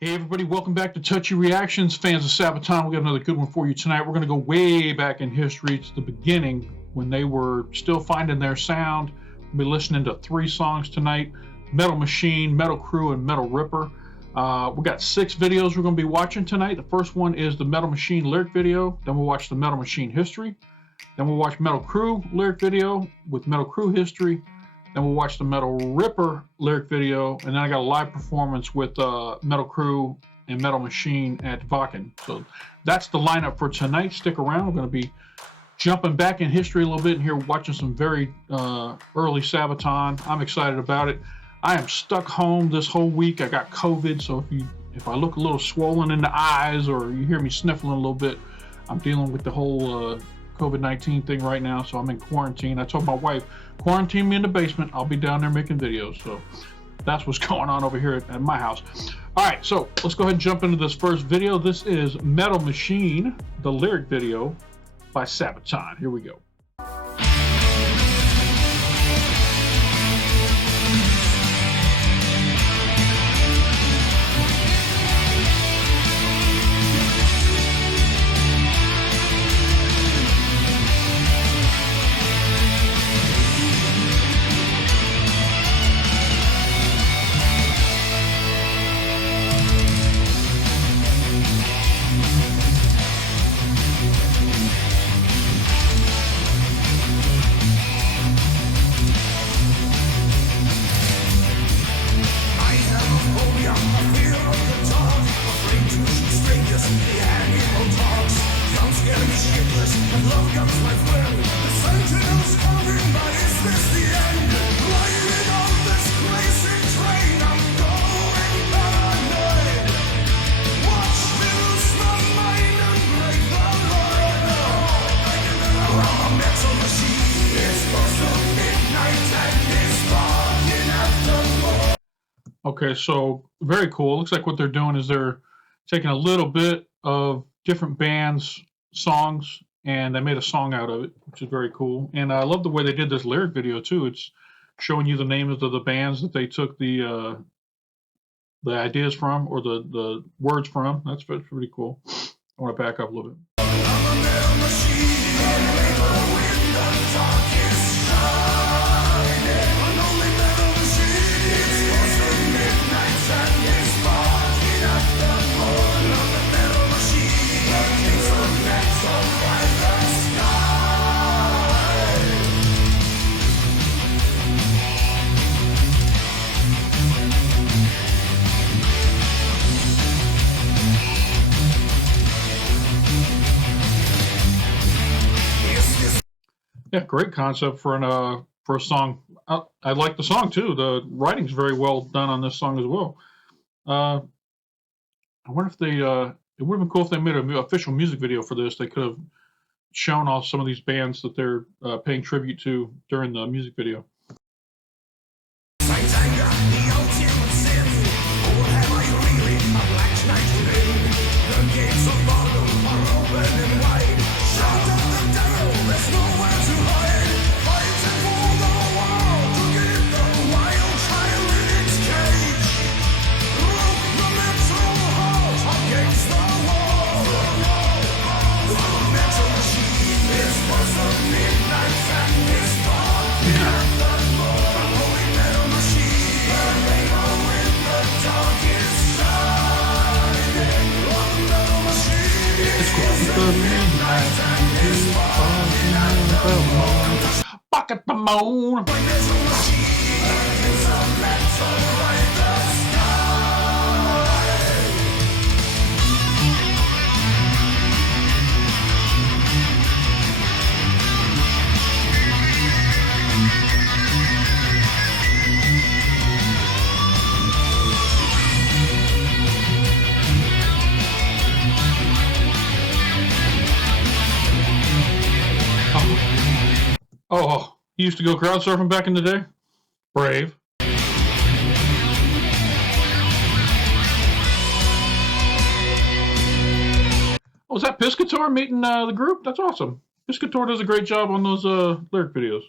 Hey everybody, welcome back to Touchy Reactions, fans of Sabaton. We got another good one for you tonight. We're going to go way back in history to the beginning when they were still finding their sound. We'll be listening to 3 songs tonight: Metal Machine, Metal Crue, and Metal Ripper. We got 6 videos we're going to be watching tonight. The first one is the Metal Machine lyric video. Then we'll watch the Metal Machine history. Then we'll watch Metal Crue lyric video with Metal Crue history. Then we'll watch the Metal Ripper lyric video, and then I got a live performance with Metal Crue and Metal Machine at Vakken. So that's the lineup for tonight. Stick around. We're going to be jumping back in history a little bit and here watching some very early Sabaton. I'm excited about it. I am stuck home this whole week. I got COVID, so if I look a little swollen in the eyes or you hear me sniffling a little bit, I'm dealing with the whole COVID-19 thing right now, so I'm in quarantine. I told my wife, quarantine me in the basement. I'll be down there making videos. So that's what's going on over here at my house. All right, so let's go ahead and jump into this first video. This is Metal Machine, the lyric video by Sabaton. Here we go. Okay, so very cool. Looks like what they're doing is they're taking a little bit of different bands' songs and they made a song out of it, which is very cool. And I love the way they did this lyric video too. It's showing you the names of the bands that they took the ideas from or the words from. That's pretty cool. I want to back up a little bit. Yeah, great concept for a song. I like the song too. The writing's very well done on this song as well. I wonder if they it would have been cool if they made an official music video for this. They could have shown off some of these bands that they're paying tribute to during the music video. Back at the moon. Oh, he used to go crowd surfing back in the day? Brave. Oh, is that Piscator meeting the group? That's awesome. Piscator does a great job on those lyric videos.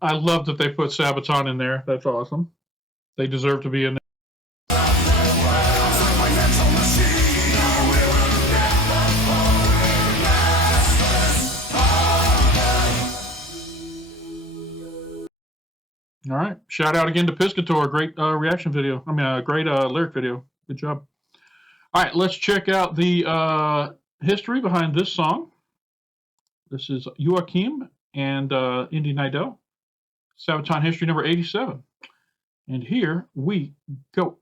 I love that they put Sabaton in there. That's awesome. They deserve to be in there. All right. Shout out again to Piscator. Great reaction video. I mean, great lyric video. Good job. All right. Let's check out the history behind this song. This is Joachim and Indy Nidell. Sabaton history number 87. And here we go.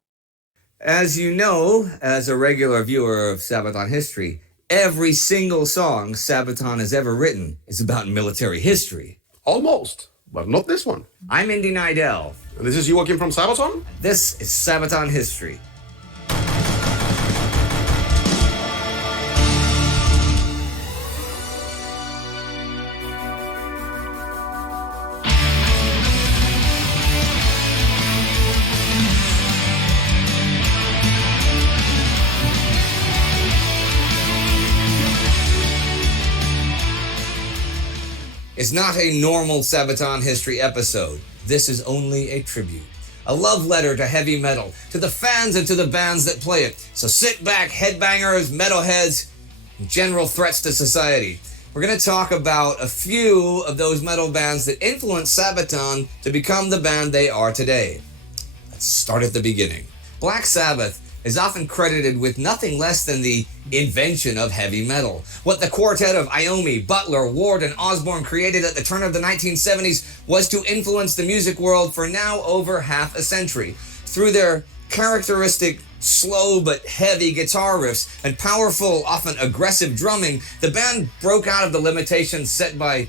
As you know, as a regular viewer of Sabaton history, every single song Sabaton has ever written is about military history. Almost, but not this one. I'm Indy Nidell. And this is Joachim from Sabaton? This is Sabaton history. It's not a normal Sabaton history episode. This is only a tribute. A love letter to heavy metal, to the fans and to the bands that play it. So sit back, headbangers, metalheads, and general threats to society. We're going to talk about a few of those metal bands that influenced Sabaton to become the band they are today. Let's start at the beginning. Black Sabbath is often credited with nothing less than the invention of heavy metal. What the quartet of Iommi, Butler, Ward, and Osborne created at the turn of the 1970s was to influence the music world for now over half a century. Through their characteristic slow but heavy guitar riffs and powerful, often aggressive drumming, the band broke out of the limitations set by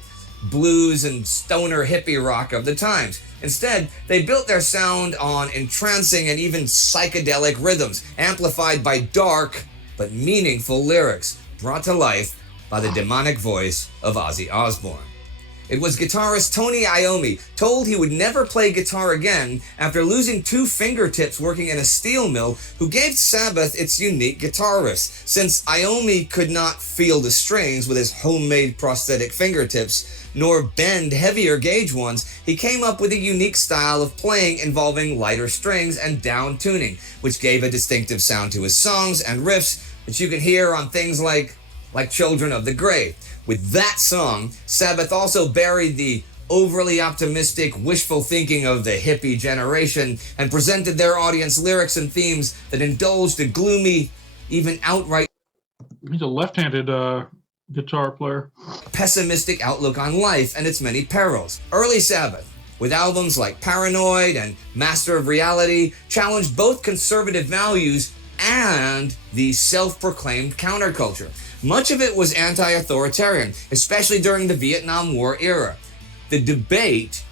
blues and stoner hippie rock of the times. Instead, they built their sound on entrancing and even psychedelic rhythms, amplified by dark but meaningful lyrics, brought to life by the demonic voice of Ozzy Osbourne. It was guitarist Tony Iommi, told he would never play guitar again after losing 2 fingertips working in a steel mill, who gave Sabbath its unique guitar riffs. Since Iommi could not feel the strings with his homemade prosthetic fingertips, nor bend heavier gauge ones, he came up with a unique style of playing involving lighter strings and down tuning, which gave a distinctive sound to his songs and riffs that you can hear on things like Children of the Grave. With that song, Sabbath also buried the overly optimistic, wishful thinking of the hippie generation and presented their audience lyrics and themes that indulged a gloomy, even outright He's a left-handed guitar player. pessimistic outlook on life and its many perils. Early Sabbath, with albums like Paranoid and Master of Reality, challenged both conservative values and the self-proclaimed counterculture. Much of it was anti-authoritarian, especially during the Vietnam War era. The debate,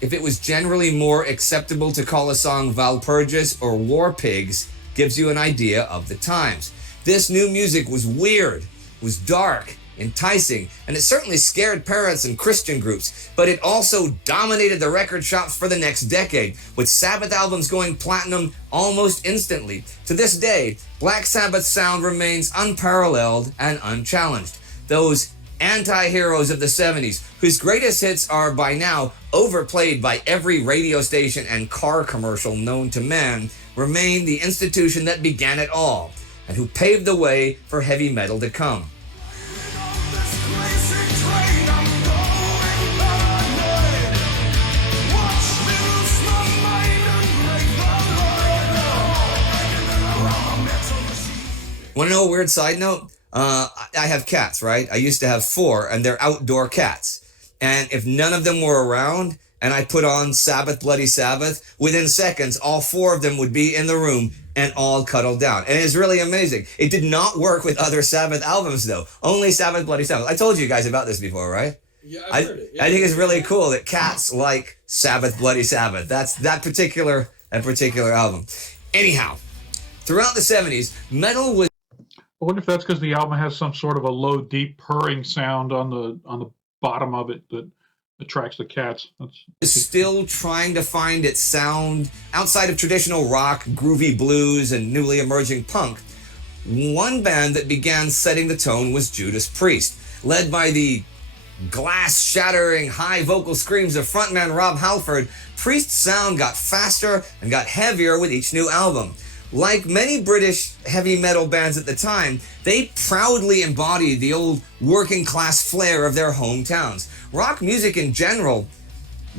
if it was generally more acceptable to call a song Walpurgis or War Pigs, gives you an idea of the times. This new music was weird, was dark, enticing, and it certainly scared parents and Christian groups, but it also dominated the record shops for the next decade, with Sabbath albums going platinum almost instantly. To this day, Black Sabbath's sound remains unparalleled and unchallenged. Those anti-heroes of the 70s, whose greatest hits are by now overplayed by every radio station and car commercial known to man, remain the institution that began it all, and who paved the way for heavy metal to come. Want to know a weird side note? I have cats, right? I used to have 4, and they're outdoor cats. And if none of them were around, and I put on Sabbath, Bloody Sabbath, within seconds, all 4 of them would be in the room and all cuddled down. And it's really amazing. It did not work with other Sabbath albums, though. Only Sabbath, Bloody Sabbath. I told you guys about this before, right? Yeah, I've heard it. Yeah. I think it's really cool that cats like Sabbath, Bloody Sabbath. That's that particular album. Anyhow, throughout the 70s, metal was... I wonder if that's because the album has some sort of a low, deep purring sound on the bottom of it that attracts the cats. Is still trying to find its sound outside of traditional rock, groovy blues, and newly emerging punk. One band that began setting the tone was Judas Priest, led by the glass-shattering high vocal screams of frontman Rob Halford. Priest's sound got faster and got heavier with each new album. Like many British heavy metal bands at the time, they proudly embodied the old working-class flair of their hometowns. Rock music in general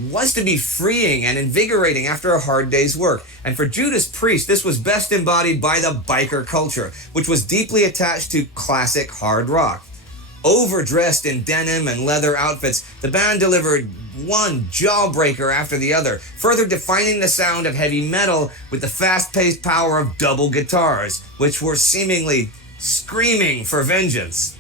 was to be freeing and invigorating after a hard day's work. And for Judas Priest, this was best embodied by the biker culture, which was deeply attached to classic hard rock. Overdressed in denim and leather outfits, the band delivered one jawbreaker after the other, further defining the sound of heavy metal with the fast-paced power of double guitars, which were seemingly screaming for vengeance.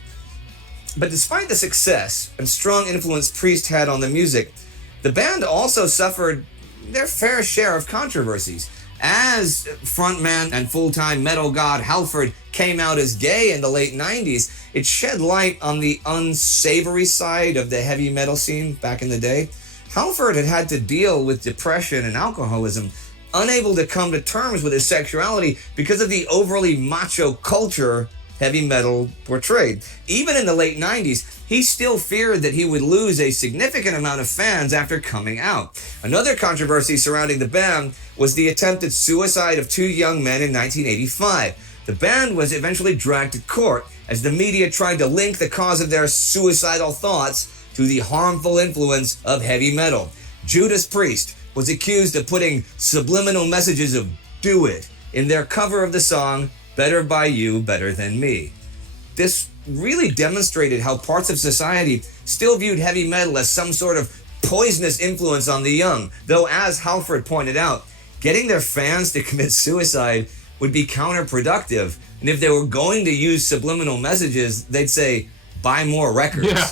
But despite the success and strong influence Priest had on the music, the band also suffered their fair share of controversies. As frontman and full-time metal god Halford came out as gay in the late 90s, it shed light on the unsavory side of the heavy metal scene back in the day. Halford had to deal with depression and alcoholism, unable to come to terms with his sexuality because of the overly macho culture heavy metal portrayed. Even in the late 90s, he still feared that he would lose a significant amount of fans after coming out. Another controversy surrounding the band was the attempted suicide of two young men in 1985. The band was eventually dragged to court as the media tried to link the cause of their suicidal thoughts to the harmful influence of heavy metal. Judas Priest was accused of putting subliminal messages of "do it" in their cover of the song "Better by You, Better Than Me." This really demonstrated how parts of society still viewed heavy metal as some sort of poisonous influence on the young, though as Halford pointed out, getting their fans to commit suicide would be counterproductive, and if they were going to use subliminal messages, they'd say, buy more records. Yeah.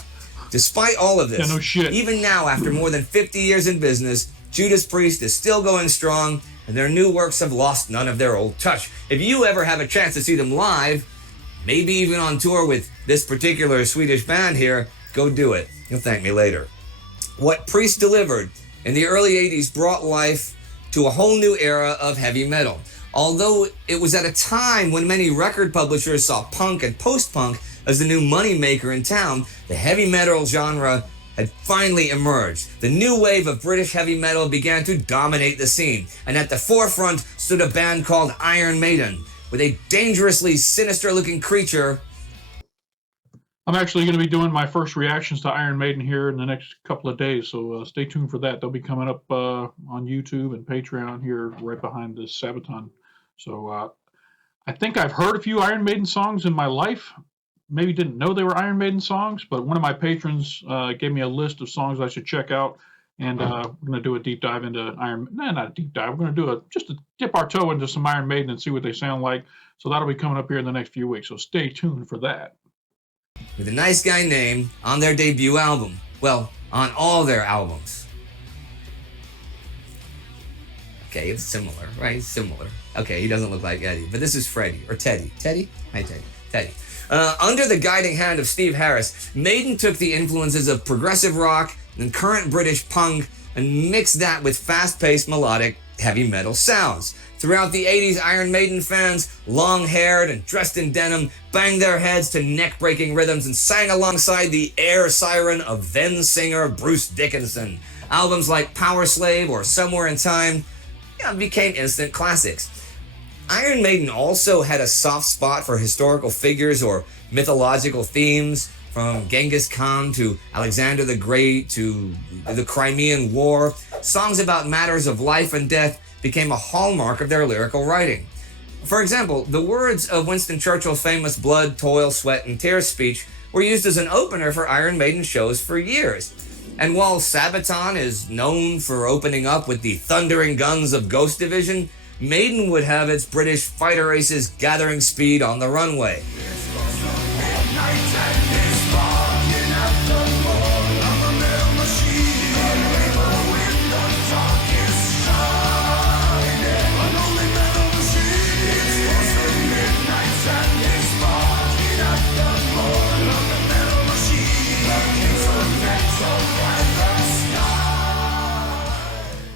Despite all of this, Yeah, no shit. even now, after more than 50 years in business, Judas Priest is still going strong, and their new works have lost none of their old touch. If you ever have a chance to see them live, maybe even on tour with this particular Swedish band here, go do it. You'll thank me later. What Priest delivered in the early 80s brought life to a whole new era of heavy metal. Although it was at a time when many record publishers saw punk and post-punk as the new moneymaker in town, the heavy metal genre had finally emerged. The new wave of British heavy metal began to dominate the scene, and at the forefront stood a band called Iron Maiden, with a dangerously sinister-looking creature. I'm actually going to be doing my first reactions to Iron Maiden here in the next couple of days, so stay tuned for that. They'll be coming up on YouTube and Patreon here right behind this Sabaton. So I think I've heard a few Iron Maiden songs in my life. Maybe didn't know they were Iron Maiden songs, but one of my patrons gave me a list of songs I should check out, and we're going to do a deep dive into not a deep dive. We're going to do just to dip our toe into some Iron Maiden and see what they sound like. So that'll be coming up here in the next few weeks. So stay tuned for that. With a nice guy name on their debut album. Well, on all their albums. Okay, it's similar, right? Similar. Okay, he doesn't look like Eddie, but this is Freddie, or Teddy. Teddy? Hi, Teddy. Teddy. Under the guiding hand of Steve Harris, Maiden took the influences of progressive rock and current British punk and mixed that with fast-paced melodic heavy metal sounds. Throughout the 80s, Iron Maiden fans, long-haired and dressed in denim, banged their heads to neck-breaking rhythms and sang alongside the air siren of then-singer Bruce Dickinson. Albums like Power Slave or Somewhere in Time became instant classics. Iron Maiden also had a soft spot for historical figures or mythological themes, from Genghis Khan to Alexander the Great to the Crimean War. Songs about matters of life and death became a hallmark of their lyrical writing. For example, the words of Winston Churchill's famous Blood, Toil, Sweat, and Tears speech were used as an opener for Iron Maiden shows for years. And while Sabaton is known for opening up with the thundering guns of Ghost Division, Maiden would have its British fighter aces gathering speed on the runway.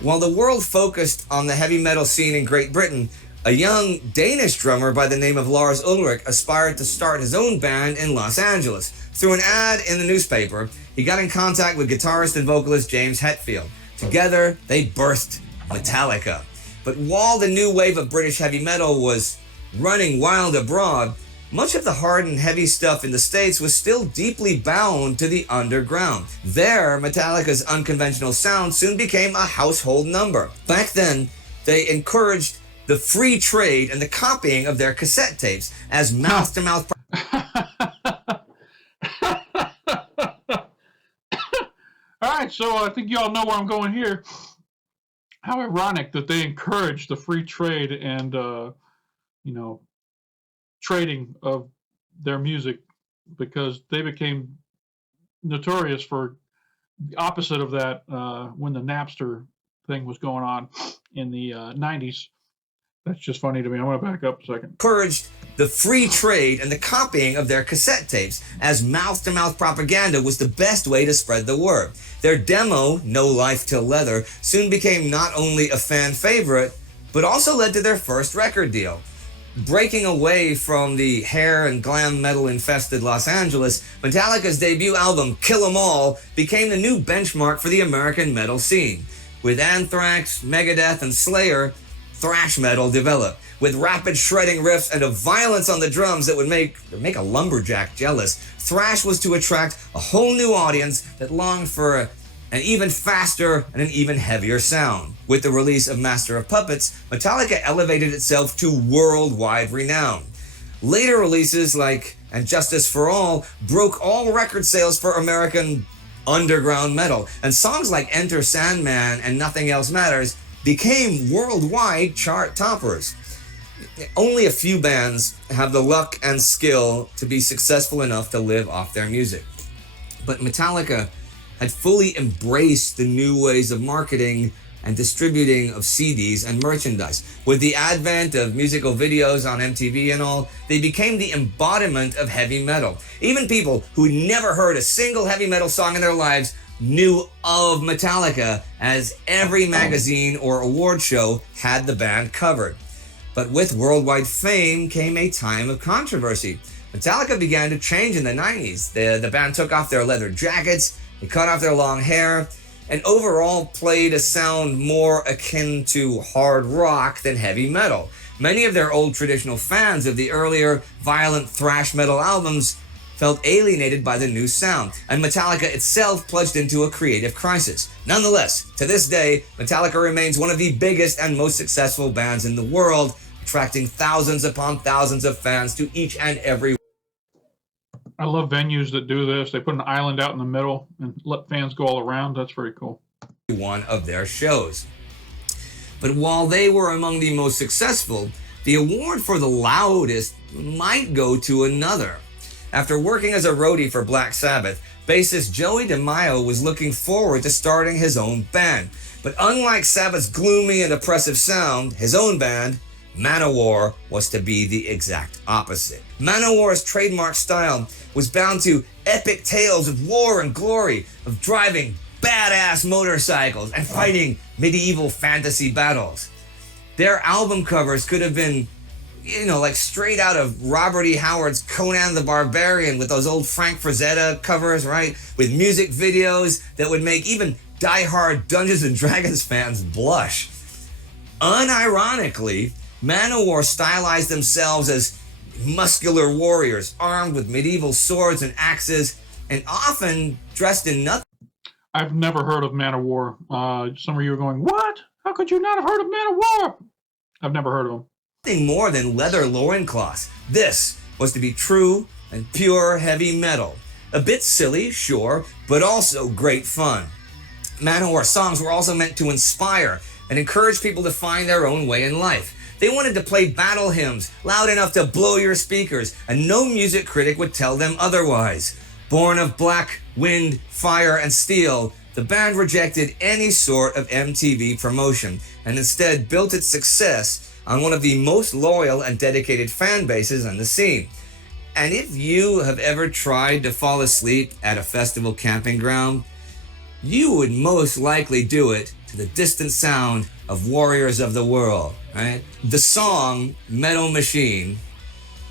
While the world focused on the heavy metal scene in Great Britain, a young Danish drummer by the name of Lars Ulrich aspired to start his own band in Los Angeles. Through an ad in the newspaper, he got in contact with guitarist and vocalist James Hetfield. Together, they birthed Metallica. But while the new wave of British heavy metal was running wild abroad, much of the hard and heavy stuff in the States was still deeply bound to the underground. There, Metallica's unconventional sound soon became a household number. Back then, they encouraged the free trade and the copying of their cassette tapes as mouth-to-mouth. All right, so I think you all know where I'm going here. How ironic that they encouraged the free trade and, trading of their music, because they became notorious for the opposite of that when the Napster thing was going on in the 90s. That's just funny to me. I'm going to back up a second. Encouraged the free trade and the copying of their cassette tapes as mouth-to-mouth propaganda was the best way to spread the word. Their demo, No Life Till Leather, soon became not only a fan favorite, but also led to their first record deal. Breaking away from the hair and glam metal infested Los Angeles, Metallica's debut album, Kill 'Em All, became the new benchmark for the American metal scene. With Anthrax, Megadeth, and Slayer, thrash metal developed, with rapid shredding riffs and a violence on the drums that would make a lumberjack jealous. Thrash was to attract a whole new audience that longed for an even faster and an even heavier sound. With the release of Master of Puppets, Metallica elevated itself to worldwide renown. Later releases like And Justice for All broke all record sales for American underground metal, and songs like Enter Sandman and Nothing Else Matters became worldwide chart toppers. Only a few bands have the luck and skill to be successful enough to live off their music. But Metallica had fully embraced the new ways of marketing and distributing of CDs and merchandise. With the advent of musical videos on MTV and all, they became the embodiment of heavy metal. Even people who had never heard a single heavy metal song in their lives knew of Metallica, as every magazine or award show had the band covered. But with worldwide fame came a time of controversy. Metallica began to change in the 90s. The band took off their leather jackets, they cut off their long hair, and overall played a sound more akin to hard rock than heavy metal. Many of their old traditional fans of the earlier violent thrash metal albums felt alienated by the new sound, and Metallica itself plunged into a creative crisis. Nonetheless, to this day, Metallica remains one of the biggest and most successful bands in the world, attracting thousands upon thousands of fans to each and every. I love venues that do this. They put an island out in the middle and let fans go all around. That's very cool. One of their shows. But while they were among the most successful, the award for the loudest might go to another. After working as a roadie for Black Sabbath, bassist Joey DeMaio was looking forward to starting his own band. But unlike Sabbath's gloomy and oppressive sound, his own band, Manowar, was to be the exact opposite. Manowar's trademark style was bound to epic tales of war and glory, of driving badass motorcycles and fighting medieval fantasy battles. Their album covers could have been, like straight out of Robert E. Howard's Conan the Barbarian, with those old Frank Frazetta covers, right? With music videos that would make even diehard Dungeons and Dragons fans blush. Unironically, Manowar stylized themselves as muscular warriors armed with medieval swords and axes, and often dressed in nothing. I've never heard of Manowar. Some of you are going, what? How could you not have heard of Manowar? I've never heard of them. Nothing more than leather loincloths. This was to be true and pure heavy metal. A bit silly, sure, but also great fun. Manowar songs were also meant to inspire and encouraged people to find their own way in life. They wanted to play battle hymns loud enough to blow your speakers, and no music critic would tell them otherwise. Born of black, wind, fire, and steel, the band rejected any sort of MTV promotion and instead built its success on one of the most loyal and dedicated fan bases on the scene. And if you have ever tried to fall asleep at a festival camping ground, you would most likely do it to the distant sound of Warriors of the World, right? The song Metal Machine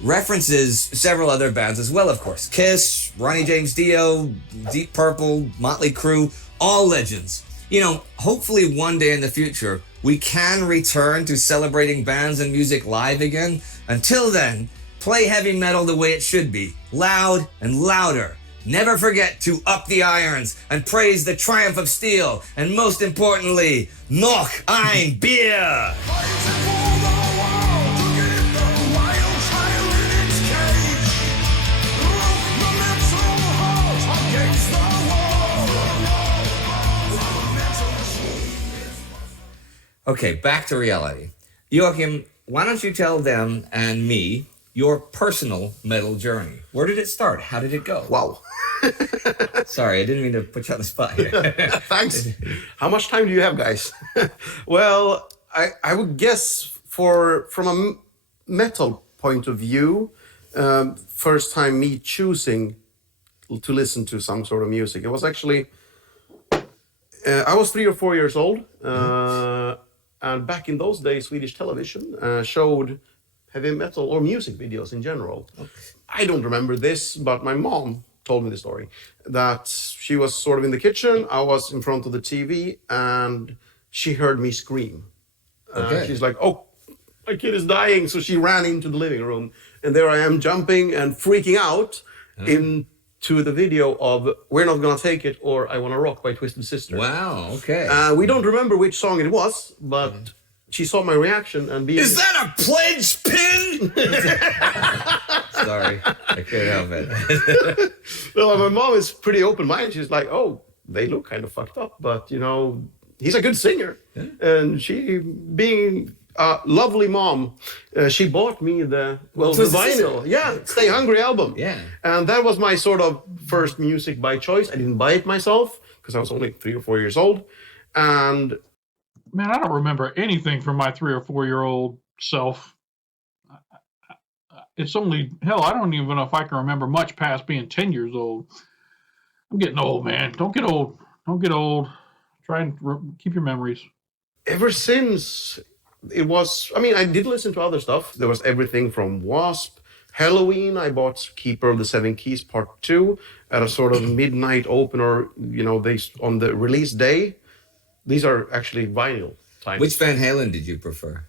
references several other bands as well, of course. Kiss, Ronnie James Dio, Deep Purple, Motley Crue, all legends. You know, hopefully one day in the future, we can return to celebrating bands and music live again. Until then, play heavy metal the way it should be, loud and louder. Never forget to up the irons and praise the triumph of steel. And most importantly, noch ein Bier! Okay, back to reality. Joachim, why don't you tell them and me your personal metal journey? Where did it start? How did it go? Wow. Sorry, I didn't mean to put you on the spot here. Thanks. How much time do you have, guys? Well, I would guess from a metal point of view, first time me choosing to listen to some sort of music. It was actually, I was 3 or 4 years old. And back in those days, Swedish television showed heavy metal or music videos in general. Okay. I don't remember this, but my mom told me the story that she was sort of in the kitchen. I was in front of the TV and she heard me scream. Okay. She's like, "Oh, my kid is dying." So she ran into the living room and there I am jumping and freaking out into the video of "We're Not Gonna Take It" or "I Wanna Rock" by Twisted Sister. Wow, okay. We don't remember which song it was, but she saw my reaction and being... Is that a pledge pin? Sorry, I couldn't help it. Well, my mom is pretty open-minded. She's like, "Oh, they look kind of fucked up, but, you know, he's a good singer." Yeah. And she, being a lovely mom, she bought me the vinyl. Yeah, Stay Hungry album. Yeah. And that was my sort of first music by choice. I didn't buy it myself because I was only 3 or 4 years old. And man, I don't remember anything from my 3 or 4 year old self. It's only, hell, I don't even know if I can remember much past being 10 years old. I'm getting old, man. Don't get old. Don't get old. Try and keep your memories. Ever since it was, I mean, I did listen to other stuff. There was everything from Wasp, Halloween. I bought Keeper of the Seven Keys Part 2 at a sort of midnight opener, you know, they on the release day. These are actually vinyl times. Which Van Halen did you prefer?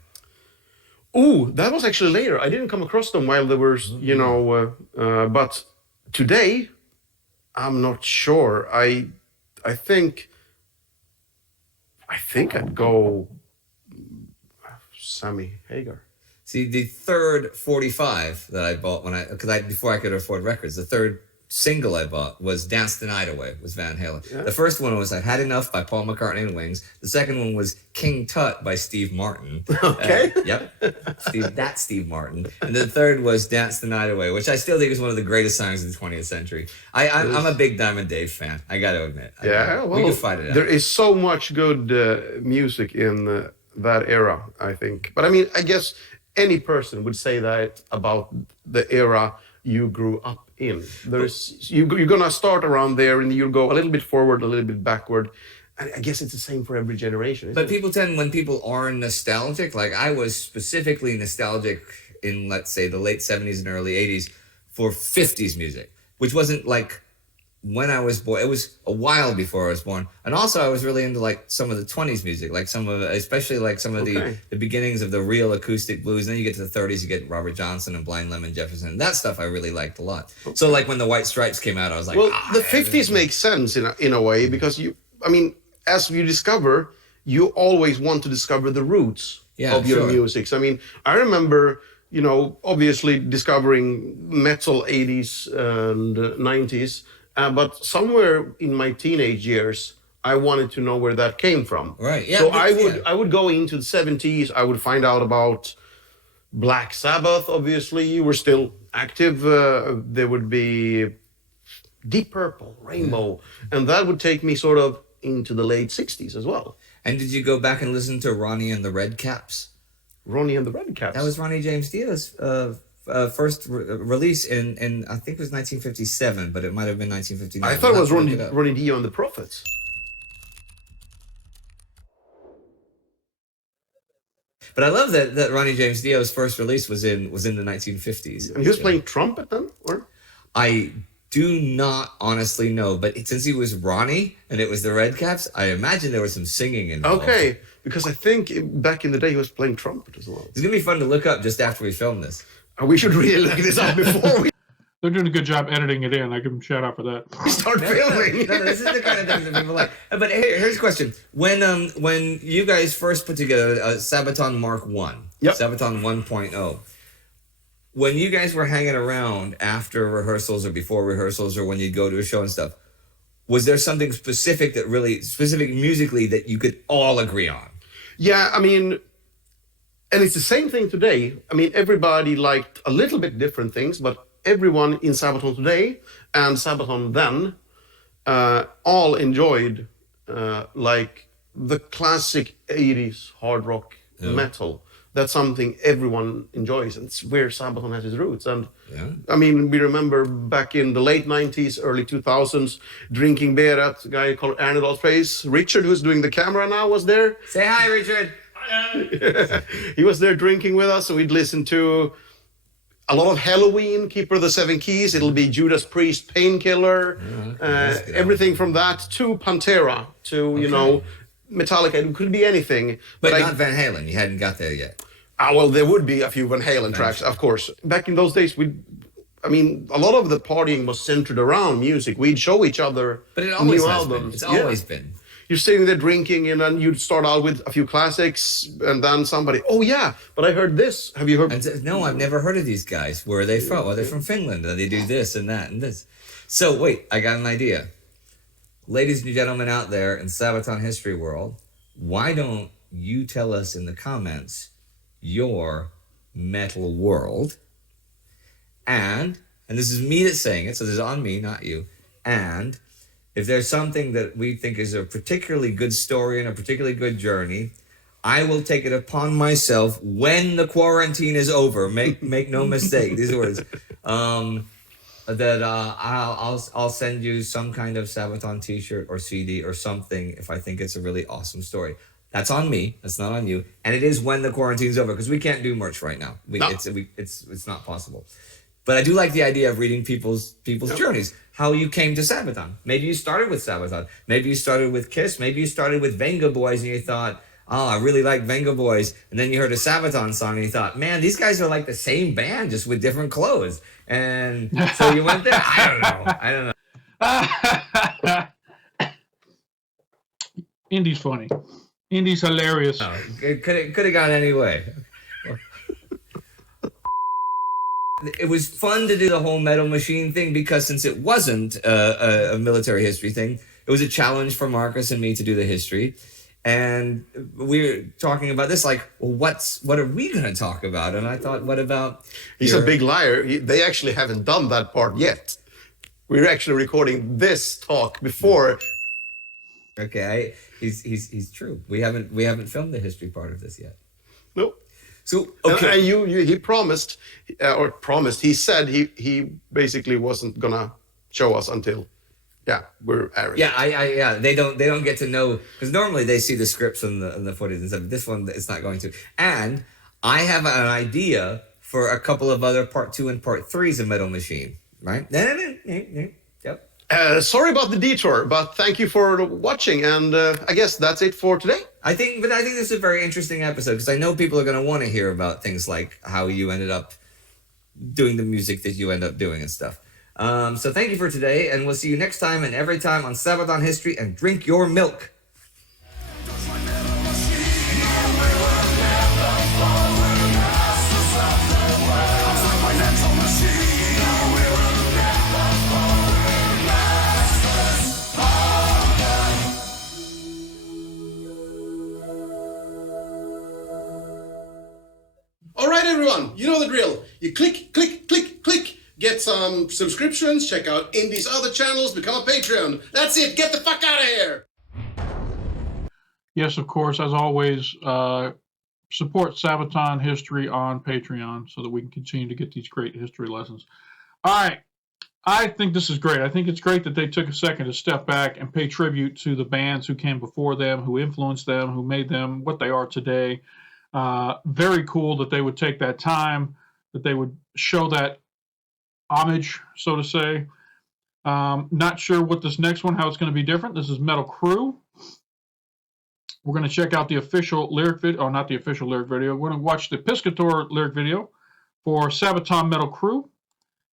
Ooh, that was actually later. I didn't come across them while they were, you know, but today, I'm not sure. I think I'd go Sammy Hagar. See, the third 45 that I bought before I could afford records, the third single I bought was Dance the Night Away with Van Halen. Yeah. The first one was I've Had Enough by Paul McCartney and Wings. The second one was King Tut by Steve Martin. Okay. Yep. Steve Martin. And the third was Dance the Night Away, which I still think is one of the greatest songs of the 20th century. I'm a big Diamond Dave fan, I got to admit. We can fight it out. There is so much good music in that era, I think. But I mean, I guess any person would say that about the era you grew up in. You're gonna start around there, and you'll go a little bit forward, a little bit backward. And I guess it's the same for every generation. But people tend, when people are nostalgic, like I was specifically nostalgic in, let's say, the late 70s and early 80s for 50s music, which wasn't like when I was born. It was a while before I was born. And also I was really into like some of the 20s music, like especially like some of the beginnings of the real acoustic blues. And then you get to the 30s, you get Robert Johnson and Blind Lemon Jefferson. That stuff I really liked a lot. Okay. So like when the White Stripes came out, I was like, well, the 50s makes sense in a way, because as you discover, you always want to discover the roots of your music. So, I mean, I remember, you know, obviously discovering metal 80s and 90s. But somewhere in my teenage years, I wanted to know where that came from. Right. Yeah. So I would go into the 70s. I would find out about Black Sabbath. Obviously, we're still active. There would be Deep Purple, Rainbow, and that would take me sort of into the late 60s as well. And did you go back and listen to Ronnie and the Red Caps? Ronnie and the Red Caps. That was Ronnie James Dio's first release in I think it was 1957, but it might have been 1959. I thought it was Ronnie Dio and the Prophets. But I love that Ronnie James Dio's first release was in the 1950s. And he was playing trumpet then, or? I do not honestly know, but since he was Ronnie and it was the Red Caps, I imagine there was some singing involved. Okay, because I think back in the day he was playing trumpet as well. It's gonna be fun to look up just after we film this. We should really look this up before we They're doing a good job editing it in. I give them a shout out for that. start filming. No, this is the kind of thing that people like. But here's a question: when you guys first put together Sabaton Mark 1, Yep. Sabaton 1.0, when you guys were hanging around after rehearsals or before rehearsals or when you'd go to a show and stuff, was there something specific musically that you could all agree on? Yeah, I mean, and it's the same thing today. I mean, everybody liked a little bit different things, but everyone in Sabaton today and Sabaton then all enjoyed like the classic 80s hard rock metal. That's something everyone enjoys, and it's where Sabaton has its roots. And I mean, we remember back in the late 90s, early 2000s, drinking beer at a guy called Arnedal's Place. Richard, who's doing the camera now, was there. Say hi, Richard. He was there drinking with us, so we'd listen to a lot of Halloween, Keeper of the Seven Keys. It'll be Judas Priest, Painkiller, everything from that to Pantera, to, you know, Metallica. It could be anything. But not Van Halen. You hadn't got there yet. Well, there would be a few Van Halen tracks, of course. Back in those days, a lot of the partying was centered around music. We'd show each other But it always new has albums. been. It's always been. You're sitting there drinking, and then you'd start out with a few classics, and then somebody, oh yeah, but I heard this. Have you heard? No, I've never heard of these guys. Where are they from? Well, they're from Finland. They do this and that and this. So wait, I got an idea. Ladies and gentlemen out there in Sabaton history world, why don't you tell us in the comments your metal world? And this is me that's saying it, so this is on me, not you. And if there's something that we think is a particularly good story and a particularly good journey, I will take it upon myself when the quarantine is over. Make no mistake. These words. That I'll send you some kind of Sabaton T-shirt or CD or something if I think it's a really awesome story. That's on me. That's not on you. And it is when the quarantine's over because we can't do merch right now. It's not possible. But I do like the idea of reading people's journeys. How you came to Sabaton. Maybe you started with Sabaton. Maybe you started with Kiss. Maybe you started with Venga Boys and you thought, oh, I really like Venga Boys. And then you heard a Sabaton song and you thought, man, these guys are like the same band just with different clothes. And so you went there. I don't know. Indy's funny. Indy's hilarious. Oh, it could have gone any way. It was fun to do the whole Metal Machine thing because since it wasn't a military history thing, it was a challenge for Marcus and me to do the history. And we were talking about this, like, well, what are we going to talk about? And I thought, what about... He's a big liar. They actually haven't done that part yet. We're actually recording this talk before. Okay, he's true. We haven't filmed the history part of this yet. Nope. So okay, and he promised, he said he basically wasn't gonna show us until, we're airing. Yeah, they don't get to know because normally they see the scripts and the footage and stuff. This one it's not going to. And I have an idea for a couple of other part 2 and part 3s of Metal Machine. Right? Yep. Sorry about the detour, but thank you for watching, and I guess that's it for today. I think this is a very interesting episode because I know people are going to want to hear about things like how you ended up doing the music that you end up doing and stuff. So thank you for today, and we'll see you next time and every time on Sabaton History, and drink your milk. everyone, you know the drill. You click, click, click, click. Get some subscriptions, check out Indy's other channels, become a Patreon. That's it, get the fuck out of here! Yes, of course, as always, support Sabaton History on Patreon so that we can continue to get these great history lessons. All right. I think this is great. I think it's great that they took a second to step back and pay tribute to the bands who came before them, who influenced them, who made them what they are today. Very cool that they would take that time, that they would show that homage, so to say. Not sure what this next one, how it's going to be different. This is Metal Crue. We're going to check out the official lyric video, or not the official lyric video. We're going to watch the Piscator lyric video for Sabaton Metal Crue.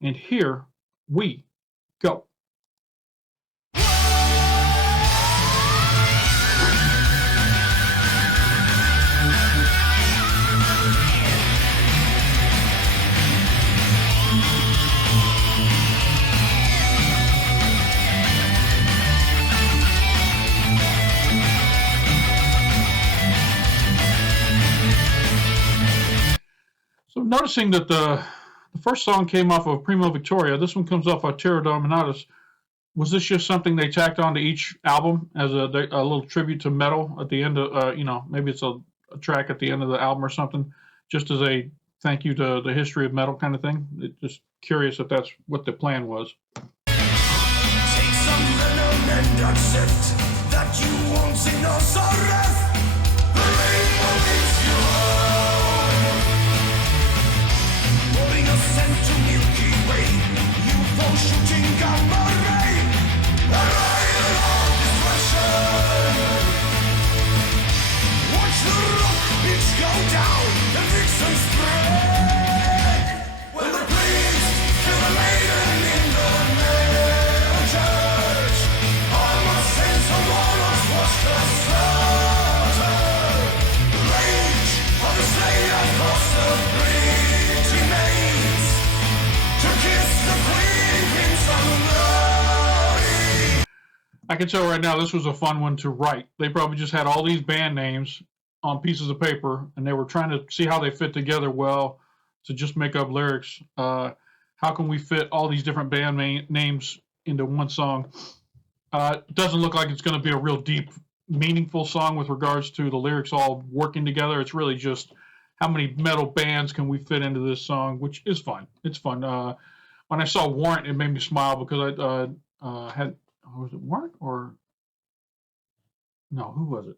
And here we go. So noticing that the first song came off of Primo Victoria, this one comes off of Terra Dominatus. Was this just something they tacked onto each album as a little tribute to metal at the end of, maybe it's a track at the end of the album or something, just as a thank you to the history of metal kind of thing? Just curious if that's what the plan was. Take some venom and accept that you won't see no sorrow. The rainbow is yours. Moving us into Milky Way, UFO shooting gamma ray, a riot of destruction. Watch the rock beats go down, the vixen spread. When the priest kill the maiden in the male church, all my sins of warlocks watch the slaughter. Rage of the slayer across the bridge remains to kiss the queen crimson glory. I can tell right now this was a fun one to write. They probably just had all these band names on pieces of paper, and they were trying to see how they fit together well to just make up lyrics. How can we fit all these different band names into one song? It doesn't look like it's going to be a real deep, meaningful song with regards to the lyrics all working together. It's really just how many metal bands can we fit into this song, which is fun. It's fun. When I saw Warrant, it made me smile because I had, was it Warrant or no? Who was it?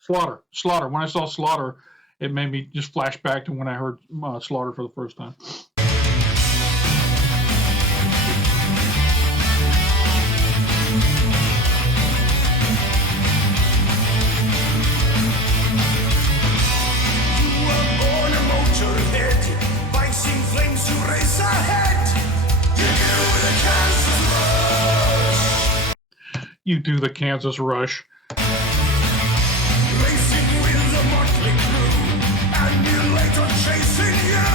Slaughter. When I saw Slaughter, it made me just flash back to when I heard Slaughter for the first time. You were born a motorhead, bikes in flames to race ahead. You knew the Kansas rush. You do the Kansas Rush. Racing with the motley crew, emulator chasing you.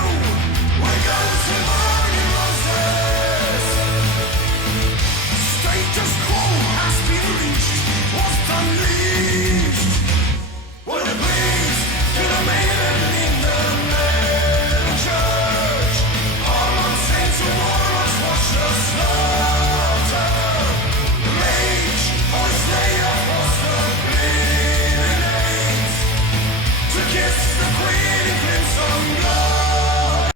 We go to burning roses. Status quo has been reached, was unleashed. When the priest to the maiden in the male church, all on saints and warlocks watch the slaughter. Rage for the slayer across the bleeding age, to kiss the queen in crimson blood.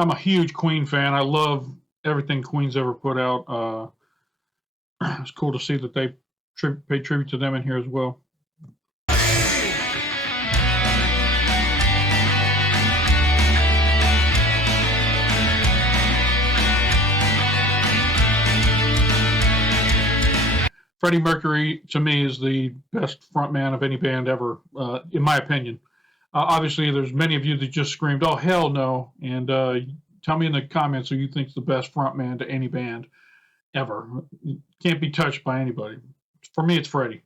I'm a huge Queen fan. I love everything Queen's ever put out. It's cool to see that they pay tribute to them in here as well. Freddie Mercury, to me, is the best frontman of any band ever, in my opinion. Obviously, there's many of you that just screamed, "Oh, hell no!" And tell me in the comments who you think is the best frontman to any band ever. It can't be touched by anybody. For me, it's Freddie.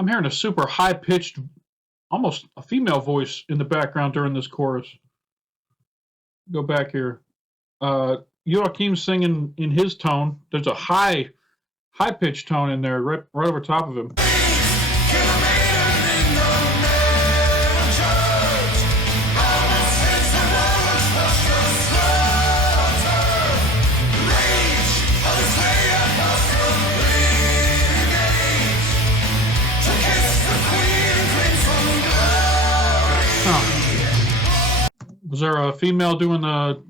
I'm hearing a super high-pitched, almost a female voice in the background during this chorus. Go back here. Joachim's singing in his tone. There's a high-pitched tone in there, right over top of him. Was there a female doing the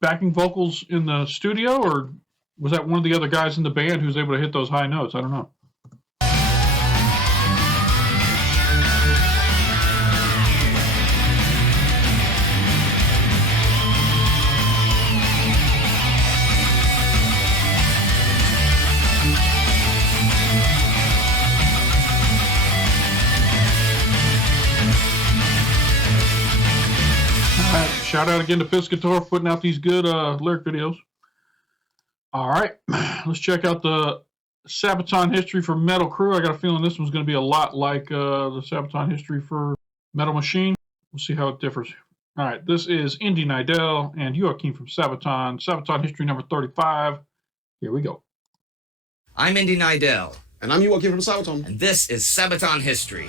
backing vocals in the studio, or was that one of the other guys in the band who's able to hit those high notes? I don't know. Shout out again to Piscator for putting out these good lyric videos. All right, let's check out the Sabaton history for Metal Crue. I got a feeling this one's going to be a lot like the Sabaton history for Metal Machine. We'll see how it differs. All right, this is Indy Nidell and Joachim from Sabaton. Sabaton history number 35. Here we go. I'm Indy Nidell. And I'm Joachim from Sabaton. And this is Sabaton history.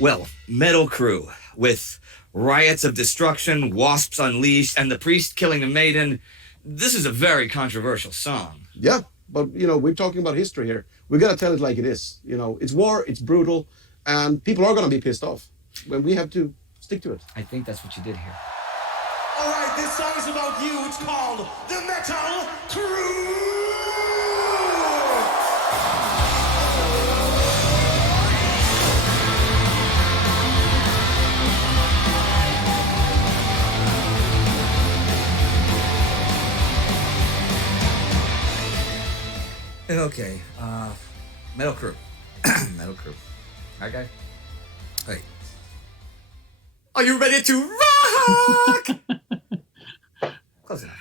Well, Metal Crue, with riots of destruction, wasps unleashed, and the priest killing a maiden. This is a very controversial song. Yeah, but, we're talking about history here. We got to tell it like it is. It's war, it's brutal, and people are going to be pissed off. When we have to stick to it. I think that's what you did here. All right, this song is about you. It's called The Metal Crue. Okay, Metal Crue. Metal Crue. All right, guys? Hey. Are you ready to rock? Close enough.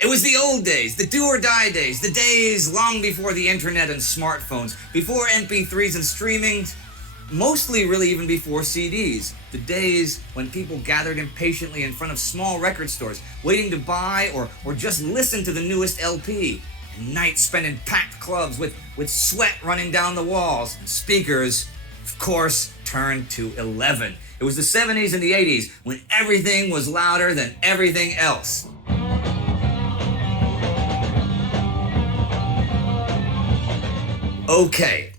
It was the old days, the do-or-die days, the days long before the internet and smartphones, before MP3s and streaming, mostly really even before CDs. The days when people gathered impatiently in front of small record stores, waiting to buy or just listen to the newest LP. And nights spent in packed clubs with sweat running down the walls. And speakers, of course, turned to 11. It was the 70s and the 80s when everything was louder than everything else. Okay,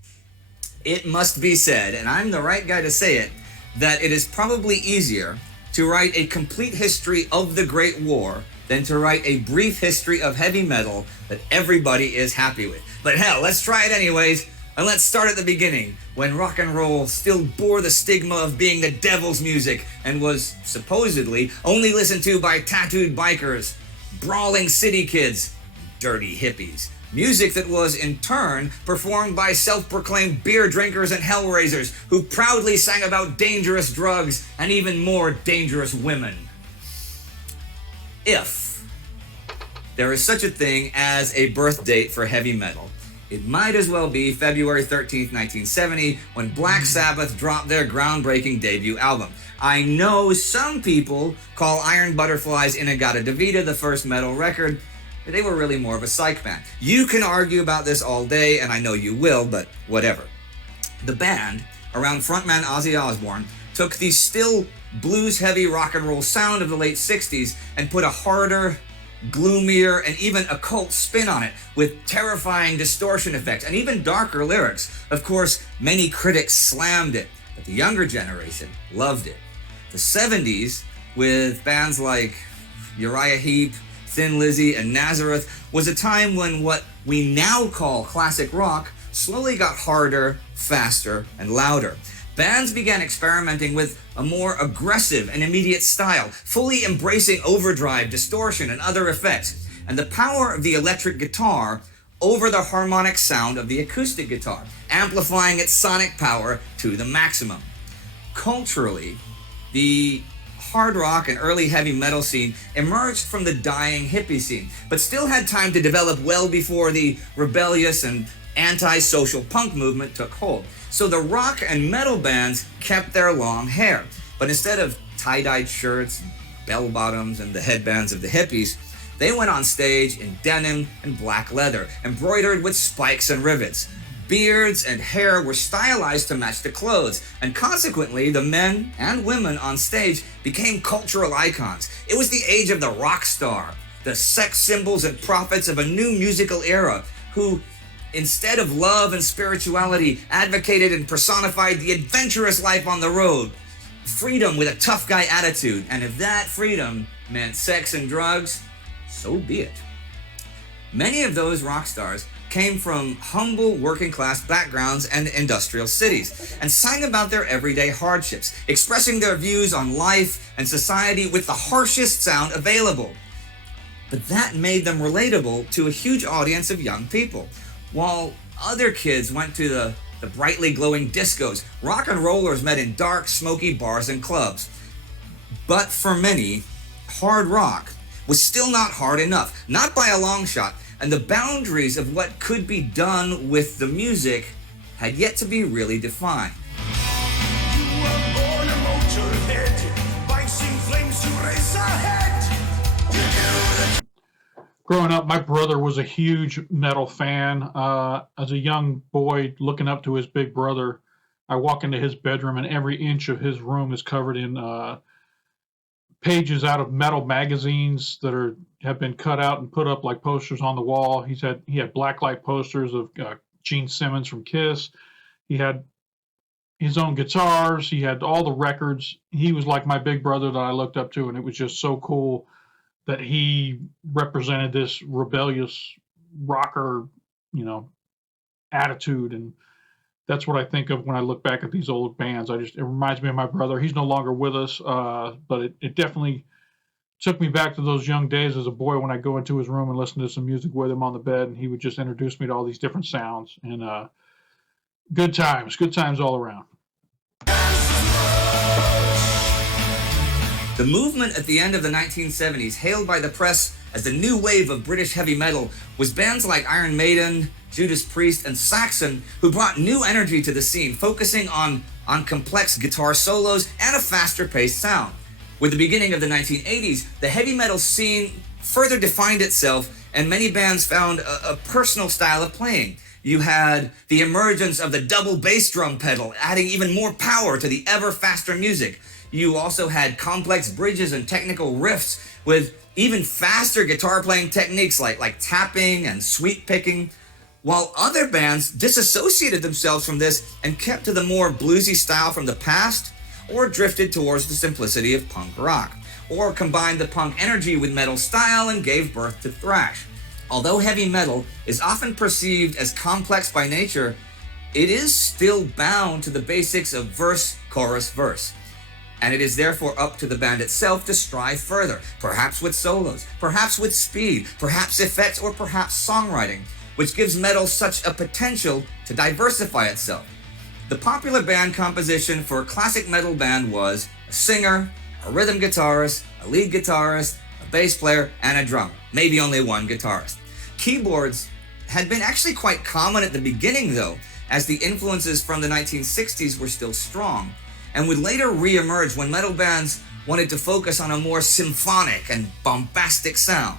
it must be said, and I'm the right guy to say it, that it is probably easier to write a complete history of the Great War than to write a brief history of heavy metal that everybody is happy with. But hell, let's try it anyways, and let's start at the beginning, when rock and roll still bore the stigma of being the devil's music and was, supposedly, only listened to by tattooed bikers, brawling city kids, dirty hippies. Music that was, in turn, performed by self-proclaimed beer drinkers and hellraisers who proudly sang about dangerous drugs and even more dangerous women. If there is such a thing as a birth date for heavy metal, it might as well be February 13th, 1970, when Black Sabbath dropped their groundbreaking debut album. I know some people call Iron Butterfly's In-A-Gadda-Da-Vida the first metal record, but they were really more of a psych band. You can argue about this all day, and I know you will, but whatever. The band, around frontman Ozzy Osbourne, took the still blues-heavy rock and roll sound of the late 60s and put a harder, gloomier, and even occult spin on it, with terrifying distortion effects and even darker lyrics. Of course, many critics slammed it, but the younger generation loved it. The 70s, with bands like Uriah Heep, Thin Lizzy, and Nazareth, was a time when what we now call classic rock slowly got harder, faster, and louder. Bands began experimenting with a more aggressive and immediate style, fully embracing overdrive, distortion, and other effects, and the power of the electric guitar over the harmonic sound of the acoustic guitar, amplifying its sonic power to the maximum. Culturally, the hard rock and early heavy metal scene emerged from the dying hippie scene, but still had time to develop well before the rebellious and anti-social punk movement took hold. So the rock and metal bands kept their long hair, but instead of tie-dyed shirts, bell-bottoms, and the headbands of the hippies, they went on stage in denim and black leather, embroidered with spikes and rivets. Beards and hair were stylized to match the clothes, and consequently, the men and women on stage became cultural icons. It was the age of the rock star, the sex symbols and prophets of a new musical era, who, instead of love and spirituality, advocated and personified the adventurous life on the road, freedom with a tough guy attitude, and if that freedom meant sex and drugs, so be it. Many of those rock stars came from humble working class backgrounds and industrial cities, and sang about their everyday hardships, expressing their views on life and society with the harshest sound available. But that made them relatable to a huge audience of young people. While other kids went to the brightly glowing discos, rock and rollers met in dark, smoky bars and clubs. But for many, hard rock was still not hard enough, not by a long shot, and the boundaries of what could be done with the music had yet to be really defined. You were born a motorhead, bikes in flames to race ahead. You knew that. Growing up, my brother was a huge metal fan. As a young boy looking up to his big brother, I walk into his bedroom and every inch of his room is covered in pages out of metal magazines that have been cut out and put up like posters on the wall. He had blacklight posters of Gene Simmons from Kiss. He had his own guitars. He had all the records. He was like my big brother that I looked up to, and it was just so cool that he represented this rebellious rocker, attitude. And that's what I think of when I look back at these old bands. It reminds me of my brother. He's no longer with us, but it definitely took me back to those young days as a boy when I go into his room and listen to some music with him on the bed, and he would just introduce me to all these different sounds. And good times all around. The movement at the end of the 1970s, hailed by the press as the new wave of British heavy metal, was bands like Iron Maiden, Judas Priest, and Saxon, who brought new energy to the scene, focusing on complex guitar solos and a faster-paced sound. With the beginning of the 1980s, the heavy metal scene further defined itself, and many bands found a personal style of playing. You had the emergence of the double bass drum pedal, adding even more power to the ever faster music. You also had complex bridges and technical riffs with even faster guitar playing techniques like tapping and sweep picking, while other bands disassociated themselves from this and kept to the more bluesy style from the past, or drifted towards the simplicity of punk rock, or combined the punk energy with metal style and gave birth to thrash. Although heavy metal is often perceived as complex by nature, it is still bound to the basics of verse, chorus, verse. And it is therefore up to the band itself to strive further, perhaps with solos, perhaps with speed, perhaps effects, or perhaps songwriting, which gives metal such a potential to diversify itself. The popular band composition for a classic metal band was a singer, a rhythm guitarist, a lead guitarist, a bass player, and a drummer, maybe only one guitarist. Keyboards had been actually quite common at the beginning though, as the influences from the 1960s were still strong, and would later re-emerge when metal bands wanted to focus on a more symphonic and bombastic sound.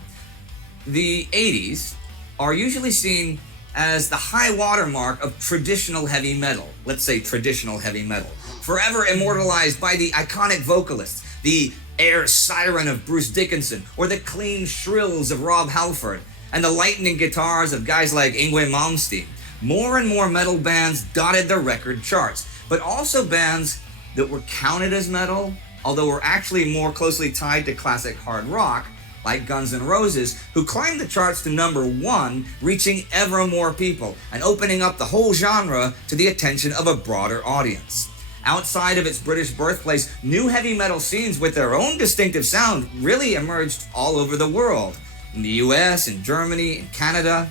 The 80s are usually seen as the high watermark of traditional heavy metal, let's say traditional heavy metal, forever immortalized by the iconic vocalists, the air siren of Bruce Dickinson, or the clean shrills of Rob Halford, and the lightning guitars of guys like Yngwie Malmsteen. More and more metal bands dotted the record charts, but also bands that were counted as metal, although were actually more closely tied to classic hard rock, like Guns N' Roses, who climbed the charts to number 1, reaching ever more people and opening up the whole genre to the attention of a broader audience. Outside of its British birthplace, new heavy metal scenes with their own distinctive sound really emerged all over the world. In the US, in Germany, in Canada,